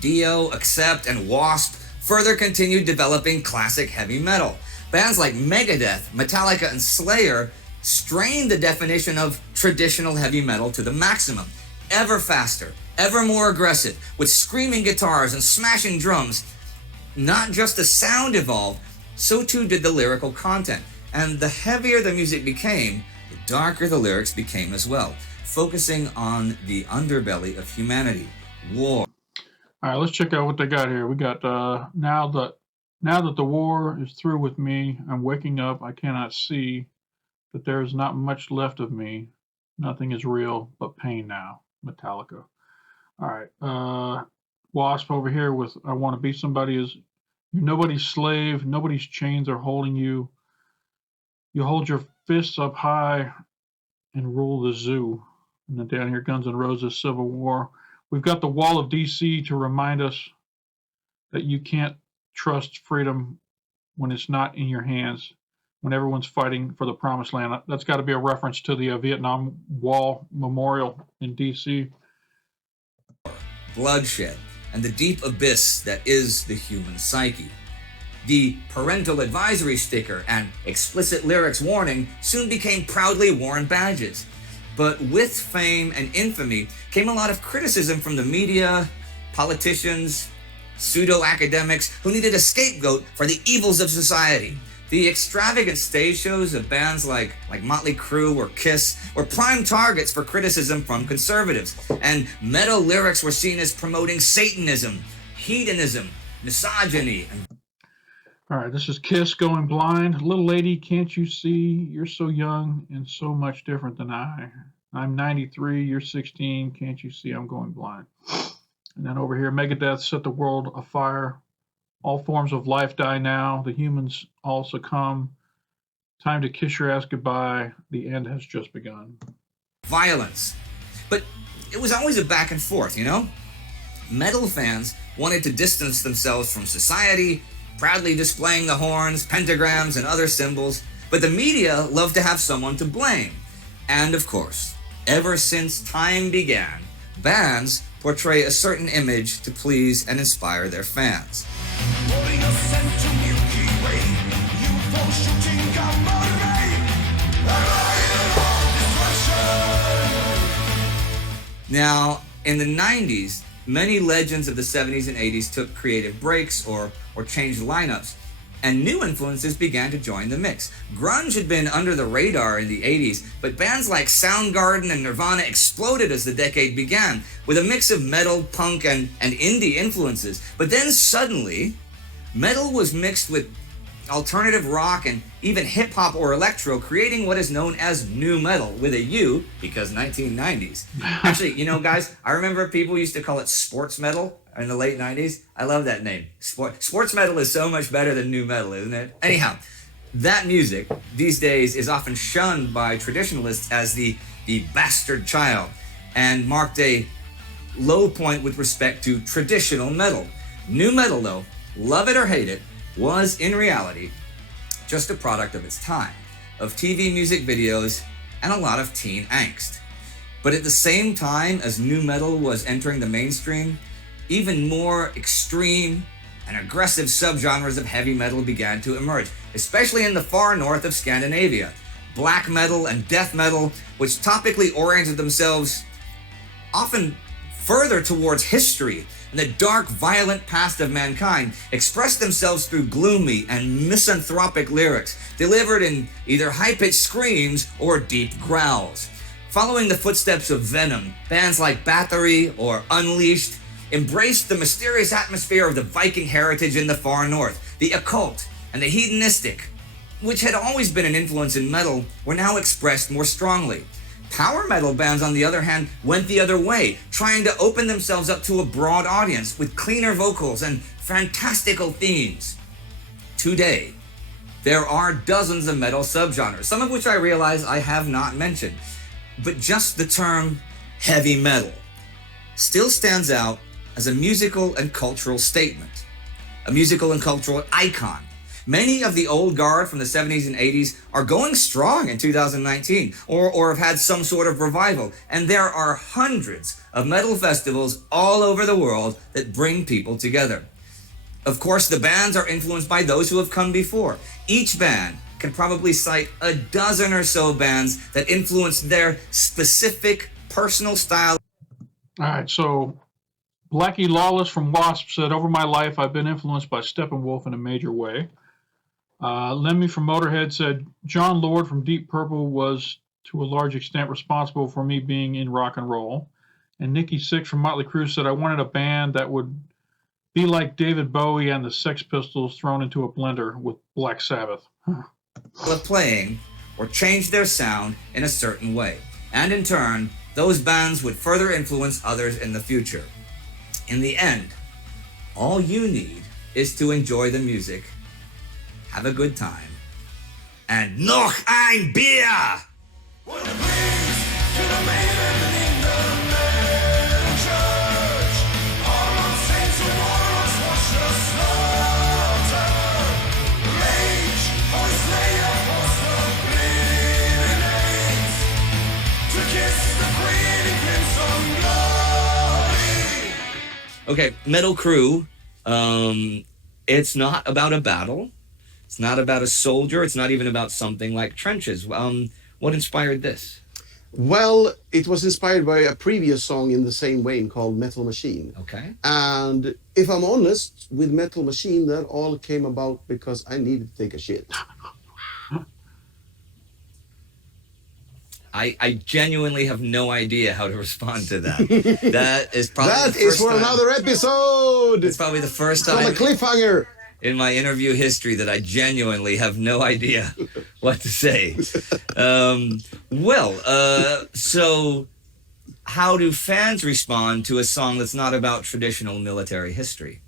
Dio, Accept, and Wasp further continued developing classic heavy metal. Bands like Megadeth, Metallica, and Slayer strained the definition of traditional heavy metal to the maximum. Ever faster, ever more aggressive, with screaming guitars and smashing drums. Not just the sound evolved, so too did the lyrical content. And the heavier the music became, the darker the lyrics became as well, focusing on the underbelly of humanity, war. All right, let's check out what they got here. We got now that the war is through with me, I'm waking up. I cannot see that there is not much left of me. Nothing is real but pain now. Metallica. All right, Wasp over here with I Want to Be Somebody is you're nobody's slave. Nobody's chains are holding you. You hold your fists up high and rule the zoo. And then down here, Guns N' Roses, Civil War. We've got the wall of DC to remind us that you can't trust freedom when it's not in your hands, when everyone's fighting for the promised land. That's got to be a reference to the Vietnam Wall Memorial in DC. Bloodshed, and the deep abyss that is the human psyche. The parental advisory sticker and explicit lyrics warning soon became proudly worn badges. But with fame and infamy came a lot of criticism from the media, politicians, pseudo-academics who needed a scapegoat for the evils of society. The extravagant stage shows of bands like Motley Crue or Kiss were prime targets for criticism from conservatives, and metal lyrics were seen as promoting Satanism, hedonism, misogyny, and All right, this is Kiss, Going Blind. Little lady, can't you see? You're so young and so much different than I. I'm 93, you're 16. Can't you see I'm going blind? And then over here, Megadeth, Set the World Afire. All forms of life die now. The humans all succumb. Time to kiss your ass goodbye. The end has just begun. violence. But it was always a back and forth, you know? Metal fans wanted to distance themselves from society, proudly displaying the horns, pentagrams, and other symbols, but the media loved to have someone to blame. And of course, ever since time began, bands portray a certain image to please and inspire their fans. Rolling ascent to Milky Way, UFO shooting gamma ray, a riot of destruction. Now, in the 90s, many legends of the 70s and 80s took creative breaks or changed lineups, and new influences began to join the mix. Grunge had been under the radar in the 80s, but bands like Soundgarden and Nirvana exploded as the decade began, with a mix of metal, punk, and indie influences. But then suddenly, metal was mixed with alternative rock and even hip-hop or electro, creating what is known as nu metal, with a U, because 1990s. Actually, you know, guys, I remember people used to call it sports metal in the late 90s. I love that name. Sports metal is so much better than nu metal, isn't it? Anyhow, that music these days is often shunned by traditionalists as the bastard child, and marked a low point with respect to traditional metal. Nu metal, though, love it or hate it, was in reality just a product of its time, of TV music videos and a lot of teen angst. But at the same time as nu metal was entering the mainstream, even more extreme and aggressive subgenres of heavy metal began to emerge, especially in the far north of Scandinavia. Black metal and death metal, which topically oriented themselves often further towards history and the dark, violent past of mankind, expressed themselves through gloomy and misanthropic lyrics, delivered in either high-pitched screams or deep growls. Following the footsteps of Venom, bands like Bathory or Unleashed embraced the mysterious atmosphere of the Viking heritage in the far north. The occult and the hedonistic, which had always been an influence in metal, were now expressed more strongly. Power metal bands, on the other hand, went the other way, trying to open themselves up to a broad audience with cleaner vocals and fantastical themes. Today, there are dozens of metal subgenres, some of which I realize I have not mentioned, but just the term heavy metal still stands out as a musical and cultural statement, a musical and cultural icon. Many of the old guard from the 70s and 80s are going strong in 2019 or have had some sort of revival. And there are hundreds of metal festivals all over the world that bring people together. Of course, the bands are influenced by those who have come before. Each band can probably cite a dozen or so bands that influenced their specific personal style. All right, so Blackie Lawless from Wasp said, over my life, I've been influenced by Steppenwolf in a major way. Lemmy from Motorhead said, John Lord from Deep Purple was to a large extent responsible for me being in rock and roll. And Nikki Sixx from Motley Crue said, I wanted a band that would be like David Bowie and the Sex Pistols thrown into a blender with Black Sabbath. Of playing or change their sound in a certain way. And in turn, those bands would further influence others in the future. In the end, all you need is to enjoy the music, have a good time, and noch ein Bier! Okay, Metal Crue, it's not about a battle. It's not about a soldier. It's not even about something like trenches. What inspired this? Well, it was inspired by a previous song in the same vein called Metal Machine. Okay. And if I'm honest, with Metal Machine, that all came about because I needed to take a shit. I genuinely have no idea how to respond to that. That is probably That the is first for time, another episode! It's probably the first On a time cliffhanger! in my interview history that I genuinely have no idea what to say. So how do fans respond to a song that's not about traditional military history?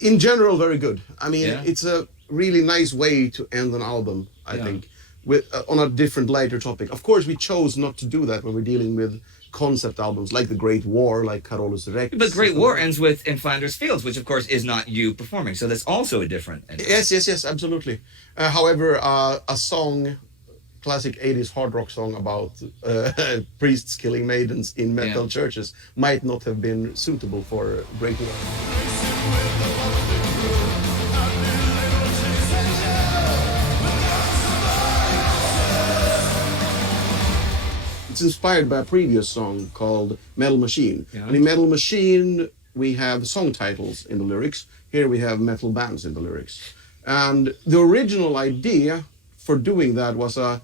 In general, very good. I mean, Yeah. it's a really nice way to end an album, I think, with on a different, lighter topic. Of course, we chose not to do that when we're dealing with concept albums like The Great War, like Carolus Rex. But Great War ends with In Flanders Fields, which of course is not you performing, so that's also a different ending. Yes, absolutely. However, a song, classic 80s hard rock song about priests killing maidens in metal churches might not have been suitable for Great War. It's inspired by a previous song called Metal Machine. Yeah. And in Metal Machine, we have song titles in the lyrics. Here we have metal bands in the lyrics. And the original idea for doing that was a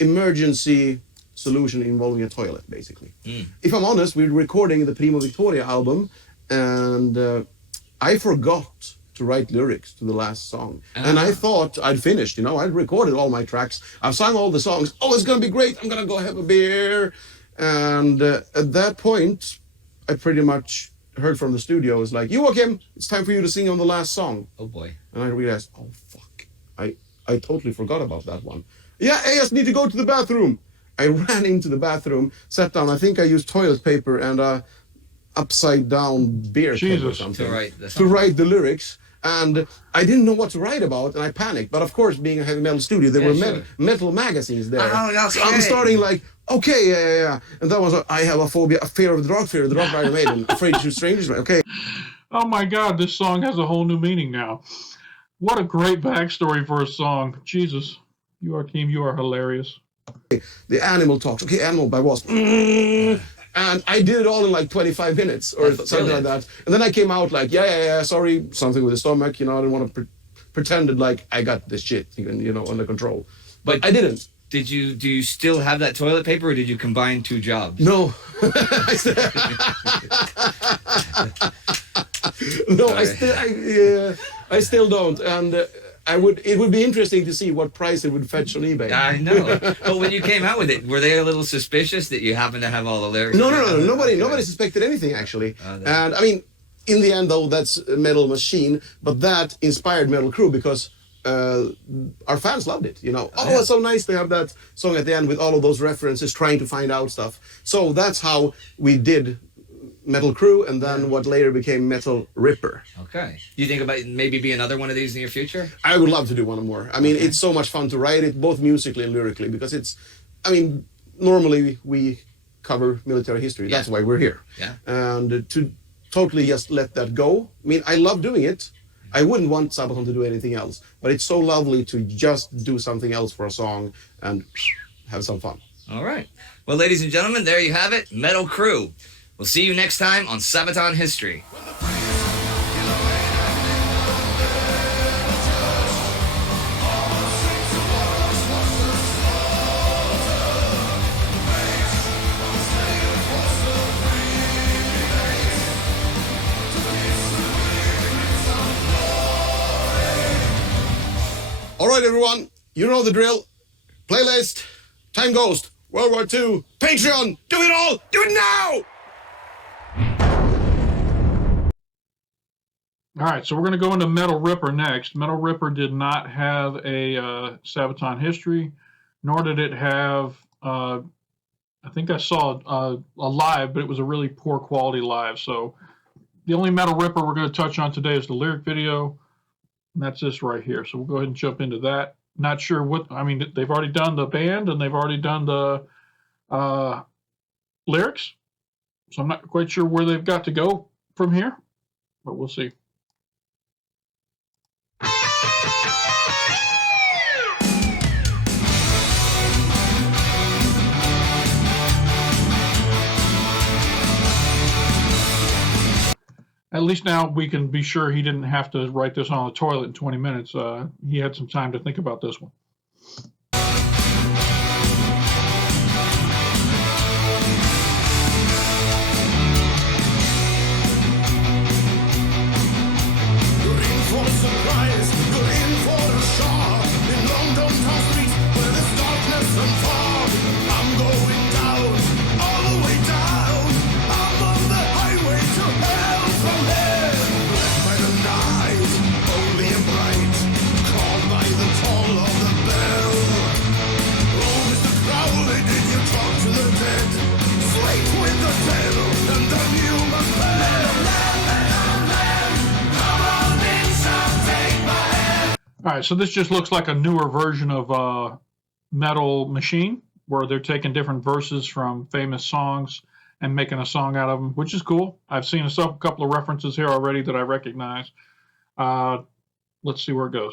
emergency solution involving a toilet, basically. If I'm honest, we were recording the Primo Victoria album, and I forgot to write lyrics to the last song. And I thought I'd finished, I'd recorded all my tracks. I've sung all the songs. Oh, it's gonna be great. I'm gonna go have a beer. And at that point, I pretty much heard from the studio, it was like, Joachim, it's time for you to sing on the last song. Oh boy. And I realized, oh fuck, I totally forgot about that one. Yeah, I just need to go to the bathroom. I ran into the bathroom, sat down. I think I used toilet paper and a upside down beer keg or Jesus. something To write the lyrics. And I didn't know what to write about, and I panicked. But of course, being a heavy metal studio, there were metal magazines there. Oh, okay. So I'm starting like, okay, yeah. And that was, I have a fear of the rock rider maiden, afraid to shoot strangers. Okay. Oh my God, this song has a whole new meaning now. What a great backstory for a song. Jesus, Joachim, you are hilarious. The Animal Talks. Okay, Animal by Wasp. And I did it all in like 25 minutes or something like that. And then I came out like, yeah, sorry, something with the stomach, I didn't want to pretended like I got this shit, under control. But I didn't. Do you still have that toilet paper, or did you combine two jobs? No. No, I still don't. And it would be interesting to see what price it would fetch on eBay. I know. But when you came out with it, were they a little suspicious that you happened to have all the lyrics? No. Nobody suspected anything, actually. And I mean, in the end, though, that's Metal Machine, but that inspired Metal Crue because our fans loved it. It's so nice to have that song at the end with all of those references, trying to find out stuff. So that's how we did Metal Crue, and then what later became Metal Ripper. Okay. Do you think about maybe be another one of these in your future? I would love to do one more. I mean, it's so much fun to write it, both musically and lyrically, because normally we cover military history. Yeah. That's why we're here. Yeah. And to totally just let that go. I mean, I love doing it. I wouldn't want Sabaton to do anything else, but it's so lovely to just do something else for a song and have some fun. All right. Well, ladies and gentlemen, there you have it, Metal Crue. We'll see you next time on Sabaton History. All right, everyone, you know the drill. Playlist, Time Ghost, World War II, Patreon, do it all, do it now! All right, so we're going to go into Metal Ripper next. Metal Ripper did not have a Sabaton history, nor did it have, I think I saw a live, but it was a really poor quality live. So the only Metal Ripper we're going to touch on today is the lyric video, and that's this right here. So we'll go ahead and jump into that. Not sure what, I mean, they've already done the band and they've already done the lyrics. So I'm not quite sure where they've got to go from here, but we'll see. At least now we can be sure he didn't have to write this on the toilet in 20 minutes. He had some time to think about this one. You're in for a surprise, you're in for a shock. In London town streets where there's darkness and fog, I'm going down, all the way down. I'm on the highway to hell from here. Led by the night, only a bright, called by the toll of the bell. Oh, Mr. Crowley, did you talk to the dead? Sleep with the devil, and then you must pay. All right, so this just looks like a newer version of Metal Machine, where they're taking different verses from famous songs and making a song out of them, which is cool. I've seen a couple of references here already that I recognize. Let's see where it goes.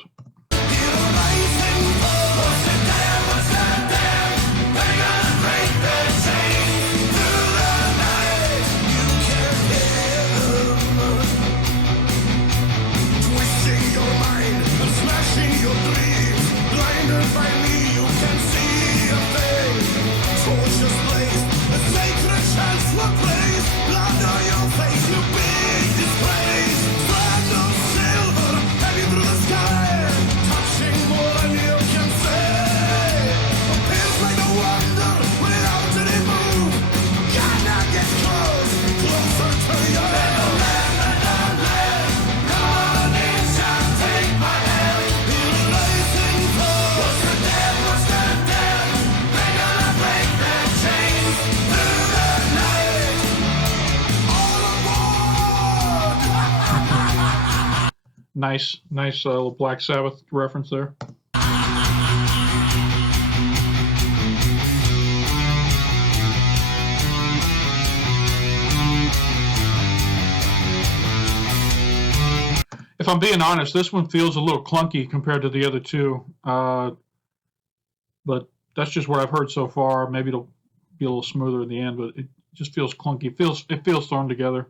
Twisting your mind and smashing your dreams. Blinded by me, you can see a thing. Torches blaze, a sacred chancellor plays. Blood on your face, you big disgrace. Strand of silver, heavy through the sky. Touching more than you can say. Appears like a wonder without any move. Gotta get close, closer to your Nice little Black Sabbath reference there. If I'm being honest, this one feels a little clunky compared to the other two, but that's just what I've heard so far. Maybe it'll be a little smoother in the end, but it just feels clunky. It feels thrown together.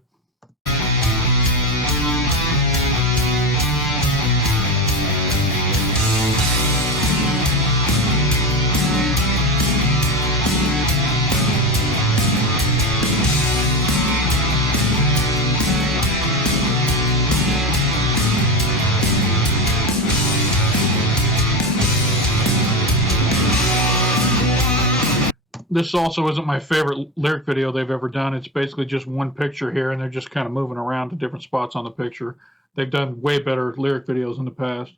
This also isn't my favorite lyric video they've ever done. It's basically just one picture here, and they're just kind of moving around to different spots on the picture. They've done way better lyric videos in the past.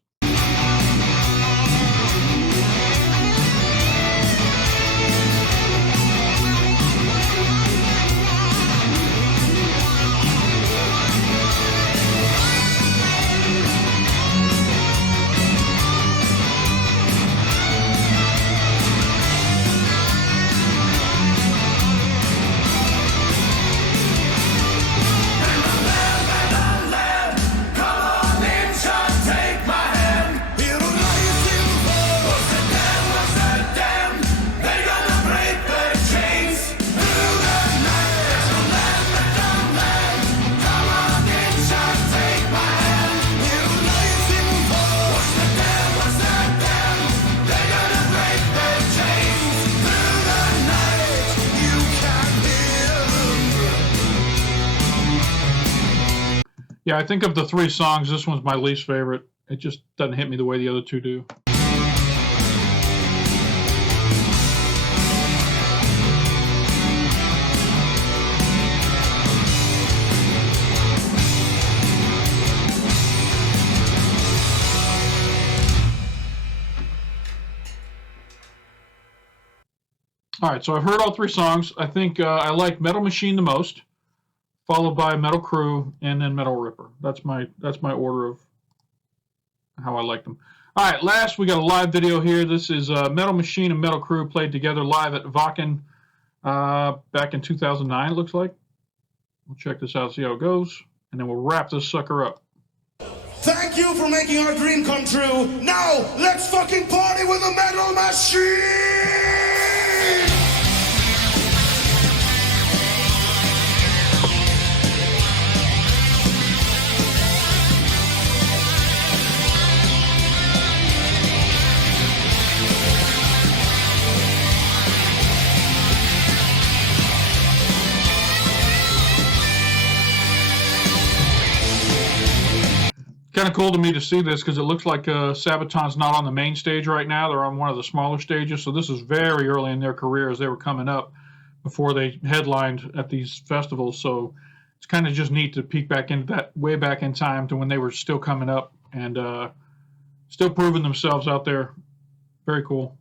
Come on into Yeah, I think of the 3 songs, this one's my least favorite. It just doesn't hit me the way the other 2 do. All right, so I've heard all 3 songs. I think I like Metal Machine the most, followed by Metal Crue, and then Metal Ripper. That's my order of how I like them. All right, last we got a live video here. This is Metal Machine and Metal Crue played together live at Wacken back in 2009, it looks like. We'll check this out, see how it goes, and then we'll wrap this sucker up. Thank you for making our dream come true. Now, let's fucking party with the Metal Machine! Kind of cool to me to see this because it looks like Sabaton's not on the main stage right now. They're on one of the smaller stages. So this is very early in their career as they were coming up before they headlined at these festivals. So it's kind of just neat to peek back into that way back in time to when they were still coming up and still proving themselves out there. Very cool.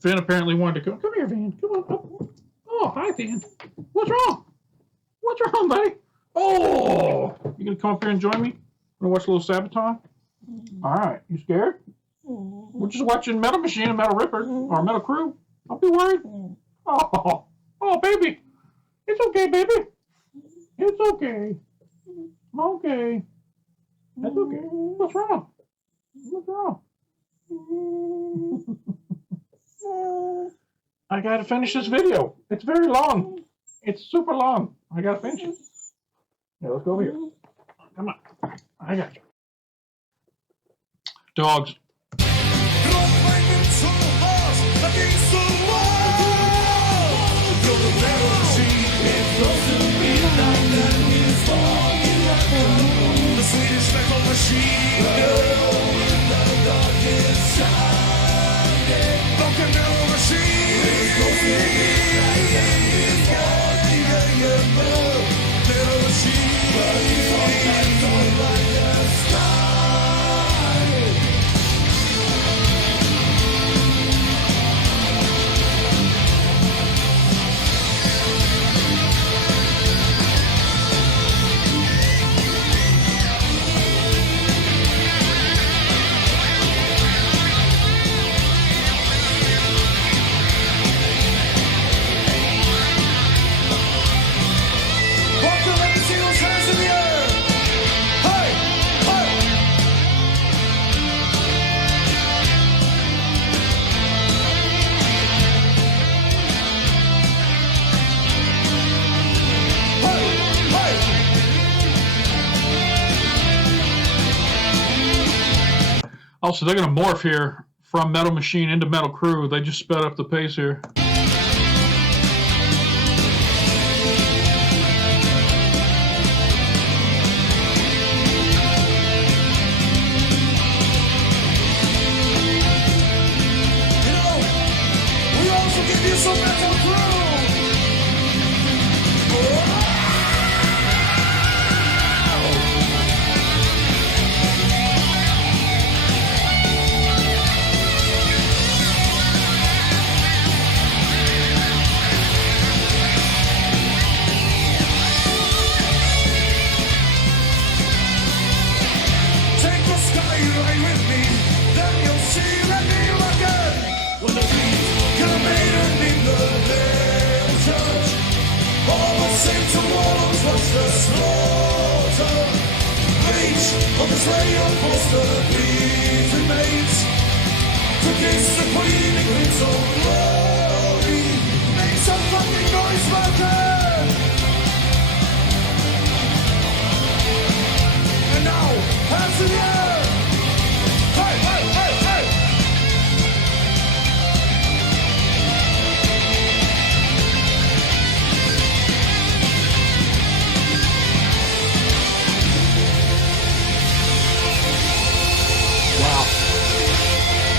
Finn apparently wanted to come here, Van. Come on up. Oh, hi, Van. What's wrong? What's wrong, buddy? Oh, you gonna come up here and join me? Wanna watch a little Sabaton? All right. You scared? We're just watching Metal Machine and Metal Ripper or Metal Crue. Don't be worried. Oh, baby. It's okay, baby. It's okay. Okay. That's okay. What's wrong? What's wrong? I gotta finish this video. It's very long. It's super long. I gotta finish it. Yeah, let's go over here. Come on. I got you. Dogs. The Swedish metal machine. Rock and roll machine. Metal machine. Also, they're going to morph here from Metal Machine into Metal Crue. They just sped up the pace here. We also give you some Metal Crue. Take the sky right with me, then you'll see that new again. When the beat can made and in the nail church, all the same to walls was the slaughter. Reach on this radio poster, please remains to kiss the queen in glimpse of glory. Make some fucking noise, Spartan! And now, hands in the air! Hey, hey, hey, hey! Wow.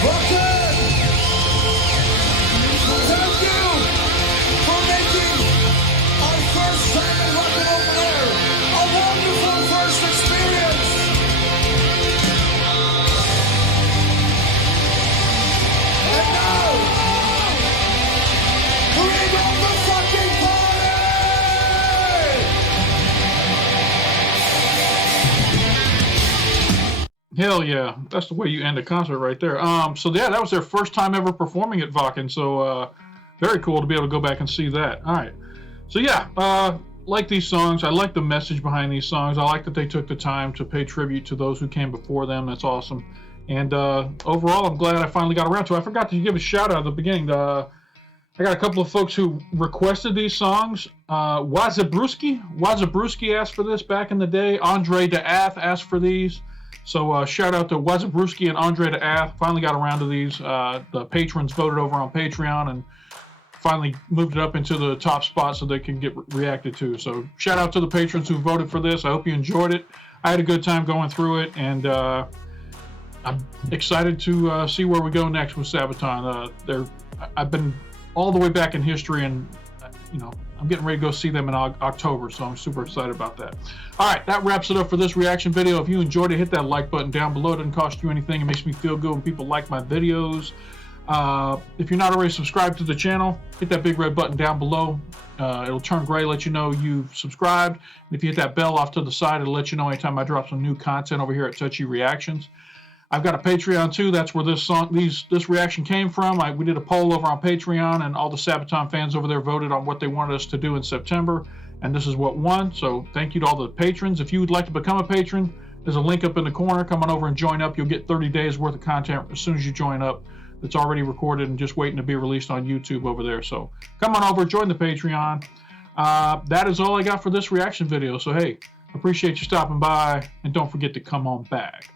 Rocket! Thank you for making our first time in Rocket Open Air a wonderful first experience! And now, bring on the fucking party! Hell yeah, that's the way you end a concert right there. So yeah, that was their first time ever performing at Wacken. So very cool to be able to go back and see that. All right, so yeah, like these songs. I like the message behind these songs. I like that they took the time to pay tribute to those who came before them. That's awesome. And overall, I'm glad I finally got around to it. I forgot to give a shout out at the beginning. I got a couple of folks who requested these songs. Wazabruski asked for this back in the day. Andre DeAth asked for these. So shout out to Wazabruski and Andre DeAth. Finally got around to these. The patrons voted over on Patreon and finally moved it up into the top spot so they can get reacted to. So shout out to the patrons who voted for this. I hope you enjoyed it. I had a good time going through it, and I'm excited to see where we go next with Sabaton. I've been all the way back in history, and I'm getting ready to go see them in October, so I'm super excited about that. All right, that wraps it up for this reaction video. If you enjoyed it, hit that like button down below. It doesn't cost you anything. It makes me feel good when people like my videos. If you're not already subscribed to the channel, hit that big red button down below. It'll turn gray, let you know you've subscribed. And if you hit that bell off to the side, it'll let you know anytime I drop some new content over here at Touchy Reactions. I've got a Patreon too. That's where this reaction came from. We did a poll over on Patreon, and all the Sabaton fans over there voted on what they wanted us to do in September, and this is what won. So thank you to all the patrons. If you would like to become a patron, there's a link up in the corner. Come on over and join up. You'll get 30 days worth of content as soon as you join up. It's already recorded and just waiting to be released on YouTube over there. So come on over, join the Patreon. That is all I got for this reaction video. So hey, appreciate you stopping by, and don't forget to come on back.